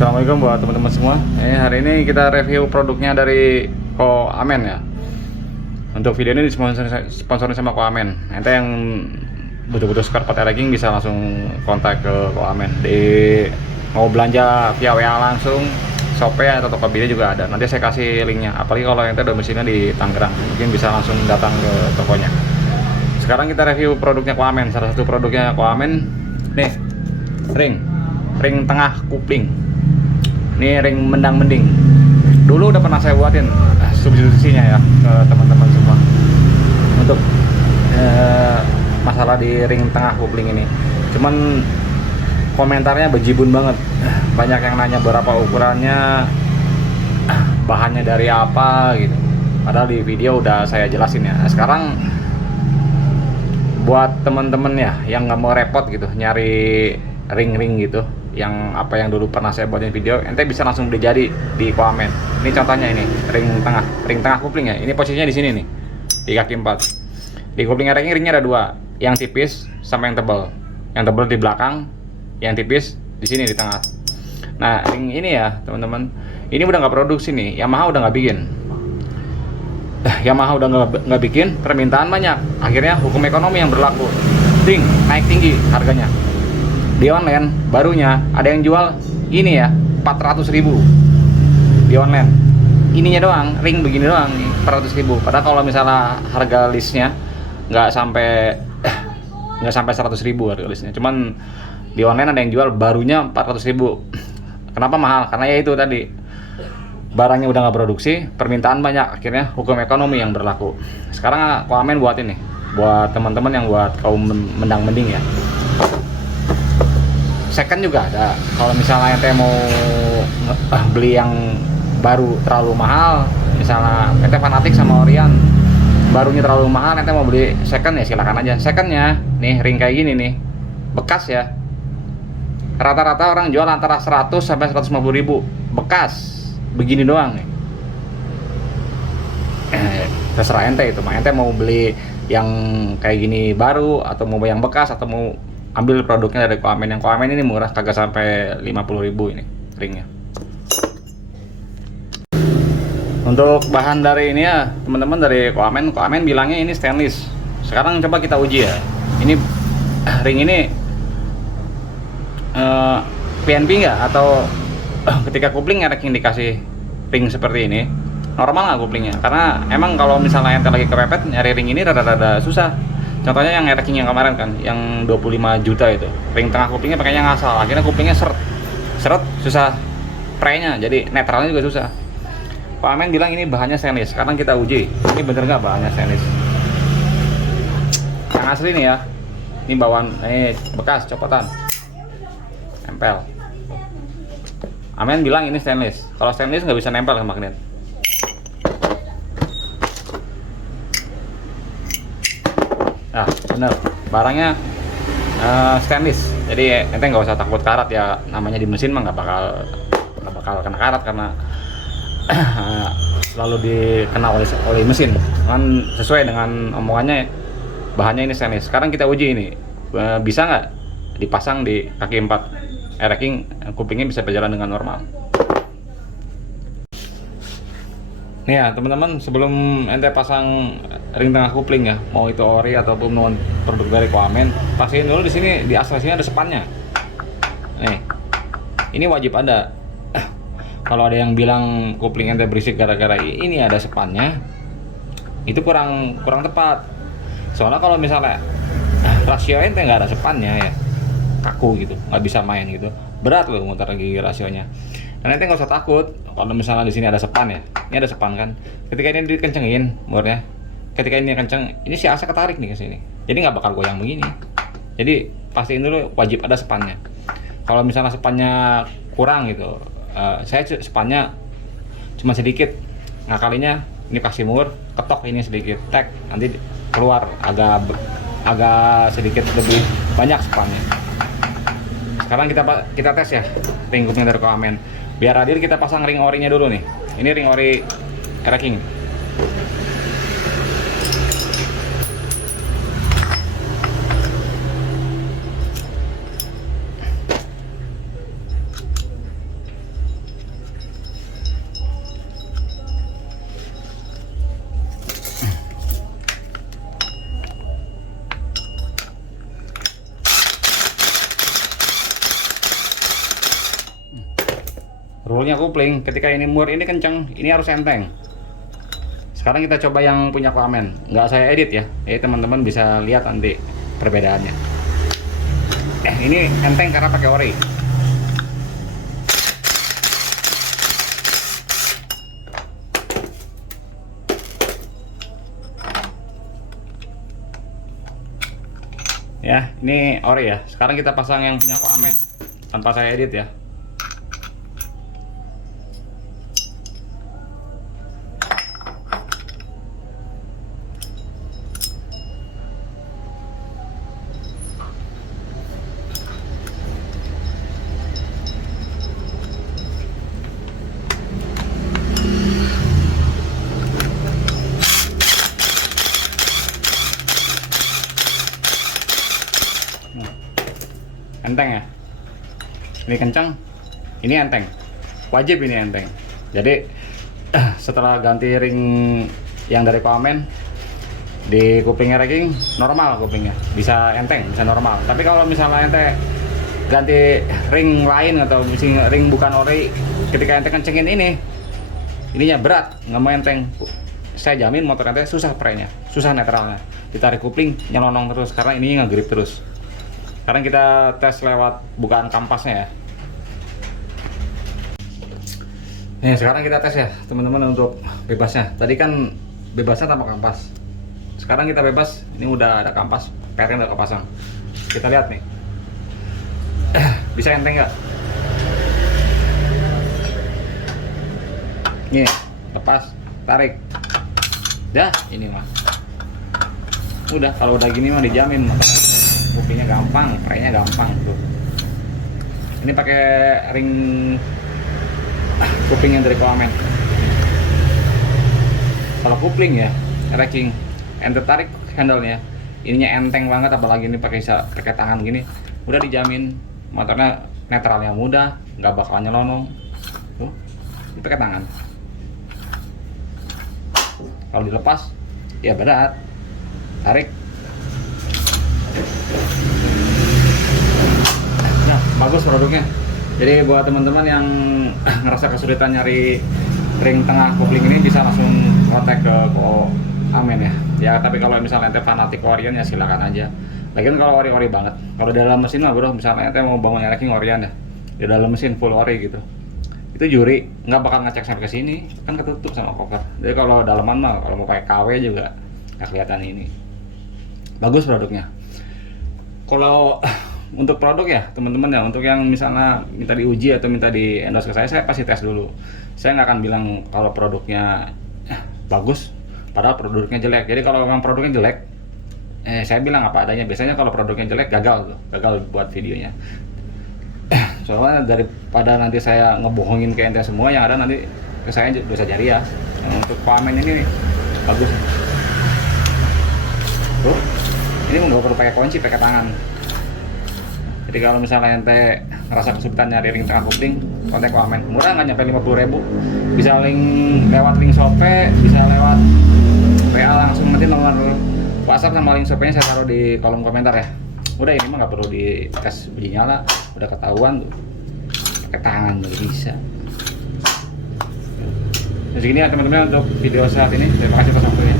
Assalamualaikum buat teman-teman semua. Hari ini kita review produknya dari Koamen ya. Untuk video ini sponsorin sama Koamen. Ente yang butuh-butuh spare part racking bisa langsung kontak ke Koamen. Mau belanja via WA langsung, Shopee atau Tokopedia juga ada. Nanti saya kasih linknya. Apalagi kalau ente domisilinya di Tangerang, mungkin bisa langsung datang ke tokonya. Sekarang kita review produknya Koamen. Salah satu produknya Koamen, nih, ring tengah kupling. Ini ring mendang-mending. Dulu udah pernah saya buatin substitusinya ya ke teman-teman semua untuk masalah di ring tengah kupling ini. Cuman komentarnya bejibun banget. Banyak yang nanya berapa ukurannya, bahannya dari apa gitu. Padahal di video udah saya jelasin ya. Sekarang buat teman-teman ya yang nggak mau repot gitu nyari ring-ring gitu, yang dulu pernah saya buatin video, ente bisa langsung beli jadi di Koamen. Ini contohnya, ini ring tengah kupling ya. Ini posisinya di sini nih, di kaki 4. Di kupling racking ringnya ada dua, yang tipis sama yang tebal. Yang tebal di belakang, yang tipis di sini di tengah. Nah, ring ini ya teman-teman, ini udah nggak produksi nih, Yamaha udah nggak bikin. Yamaha udah nggak bikin, permintaan banyak. Akhirnya hukum ekonomi yang berlaku, naik tinggi harganya. Di online barunya ada yang jual ini ya 400.000 di online. Ininya doang, ring begini doang nih 400.000. Padahal kalau misalnya harga listnya nggak sampai 100.000 harga listnya. Cuman di online ada yang jual barunya 400.000. Kenapa mahal? Karena ya itu tadi, barangnya udah nggak produksi, permintaan banyak, akhirnya hukum ekonomi yang berlaku. Sekarang Koamen buat ini, buat teman-teman yang buat kaum mendang mending ya. Second juga ada. Kalau misalnya ente mau beli yang baru terlalu mahal, misalnya ente fanatik sama Orion, barunya terlalu mahal, ente mau beli second ya silakan aja. Secondnya nih, ring kayak gini nih, bekas ya. Rata-rata orang jual antara 100 sampai 150.000 bekas, begini doang nih. Terserah ente itu, ente mau beli yang kayak gini baru atau mau yang bekas atau mau ambil produknya dari Koamen. Yang Koamen ini murah, kagak sampai 50.000 ini ringnya. Untuk bahan dari ini ya teman-teman, dari Koamen bilangnya ini stainless. Sekarang coba kita uji ya. Ini ring ini PNP nggak, atau ketika kupling racking dikasih ring seperti ini normal nggak kuplingnya? Karena emang kalau misalnya ente lagi kepepet nyari ring ini rada-rada susah. Contohnya yang racking yang kemarin kan, yang 25 juta itu, ring tengah kuplingnya pakainya ngasal, akhirnya kuplingnya seret, susah prenya, jadi netralnya juga susah. Koamen bilang ini bahannya stainless. Sekarang kita uji, ini bener nggak bahannya stainless. Yang asli nih ya, ini bawaan, ini bekas copotan, nempel. Amen bilang ini stainless. Kalau stainless nggak bisa nempel ke magnet. Nah, bener, barangnya stainless. Jadi ente nggak usah takut karat ya. Namanya di mesin mah nggak bakal kena karat karena selalu dikena oleh mesin. Kan sesuai dengan omongannya, bahannya ini stainless. Sekarang kita uji ini, bisa nggak dipasang di kaki 4 racking, kupingnya bisa berjalan dengan normal. Nih ya teman-teman, sebelum ente pasang ring tengah kupling ya, mau itu ori ataupun non produk dari Koamen, pastiin dulu di sini, di aksesnya ada sepannya. Nih, ini wajib ada. Kalau ada yang bilang kupling ente berisik gara-gara ini ada sepannya, itu kurang tepat. Soalnya kalau misalnya rasio ente nggak ada sepannya ya, kaku gitu, nggak bisa main gitu, berat loh muter lagi rasionya. Dan ente nggak usah takut kalau misalnya di sini ada sepan ya. Ini ada sepan kan. Ketika ini dikencengin murnya, ketika ini kenceng, ini si asa ketarik nih ke sini. Jadi nggak bakal goyang begini. Jadi pastiin dulu wajib ada sepannya. Kalau misalnya sepannya kurang gitu, saya sepannya cuma sedikit, ngakalinya ini kasih mur, ketok ini sedikit, tek, nanti keluar agak sedikit lebih banyak sepannya. Sekarang kita tes ya ring kupling dari Koamen. Biar adil kita pasang ring orinya dulu nih. Ini ring ori racking. rule-nya kopling. Ketika ini mur ini kenceng, ini harus enteng. Sekarang kita coba yang punya Aquaman. Nggak saya edit ya, jadi teman-teman bisa lihat nanti perbedaannya. Ini enteng karena pakai ori. Ya, ini ori ya. Sekarang kita pasang yang punya Aquaman tanpa saya edit ya. Enteng ya, ini kencang, ini enteng, wajib ini enteng. Jadi setelah ganti ring yang dari Aquaman, di kupingnya racking normal, kupingnya bisa enteng, bisa normal. Tapi kalau misalnya ente ganti ring lain atau ring bukan ori, ketika ente kencengin ininya berat, nggak mau enteng, saya jamin motor ente susah prenya, susah netralnya. Ditarik kupling nyelonong terus karena ini ngegrip terus. Sekarang kita tes lewat bukaan kampasnya ya. Nih sekarang kita tes ya teman-teman untuk bebasnya. Tadi kan bebasnya tanpa kampas. Sekarang kita bebas, ini udah ada kampas, pernya udah kepasang. Kita lihat nih, bisa enteng nggak? Nih, lepas, tarik. Dah, ini mah. Udah, kalau udah gini mah dijamin mah. Kupingnya gampang, prenya gampang tuh. Ini pakai ring kuping yang dari Aquaman. Kalau kupling ya, racking, ente tarik handle-nya, ininya enteng banget, apalagi ini pakai tangan gini, udah dijamin motornya netralnya mudah, nggak bakal nyelonong. Tuh, ini pakai tangan. Kalau dilepas, ya berat, tarik. Nah, bagus produknya. Jadi buat teman-teman yang ngerasa kesulitan nyari ring tengah kopling ini, bisa langsung kontak ke Aquaman ya. Ya tapi kalau misalnya ente fanatik Orion ya silakan aja. Lagian kalau ori banget. Kalau dalam mesin mah bro, misalnya ente mau bangun racking Orion ya, di dalam mesin full ori gitu, itu juri nggak bakal ngecek sampai ke sini, kan ketutup sama koker. Jadi kalau dalaman mah, kalau mau pakai KW juga nggak kelihatan ini. Bagus produknya. Kalau untuk produk ya teman-teman ya, untuk yang misalnya minta diuji atau minta di endorse ke saya pasti tes dulu. Saya nggak akan bilang kalau produknya bagus padahal produknya jelek. Jadi kalau memang produknya jelek, saya bilang apa adanya. Biasanya kalau produknya jelek gagal buat videonya. Soalnya daripada nanti saya ngebohongin ke ente semua, yang ada nanti ke saya dosa jariah. Untuk Aquaman ini bagus. Tuh, ini nggak perlu pakai kunci, pakai tangan. Jadi kalau misalnya ente ngerasa kesulitan nyari ring tengah kopling, kontak Aquaman. Murah, nggak nyampe 50.000. Bisa lewat link Shopee, bisa lewat WA langsung, nanti nomor WhatsApp sama link Shopee-nya saya taruh di kolom komentar ya. Udah, ini mah nggak perlu di tes uji nyala, udah ketahuan tuh. Pakai tangan udah bisa. Jadi segini ya teman-teman untuk video saat ini. Terima kasih atas waktunya.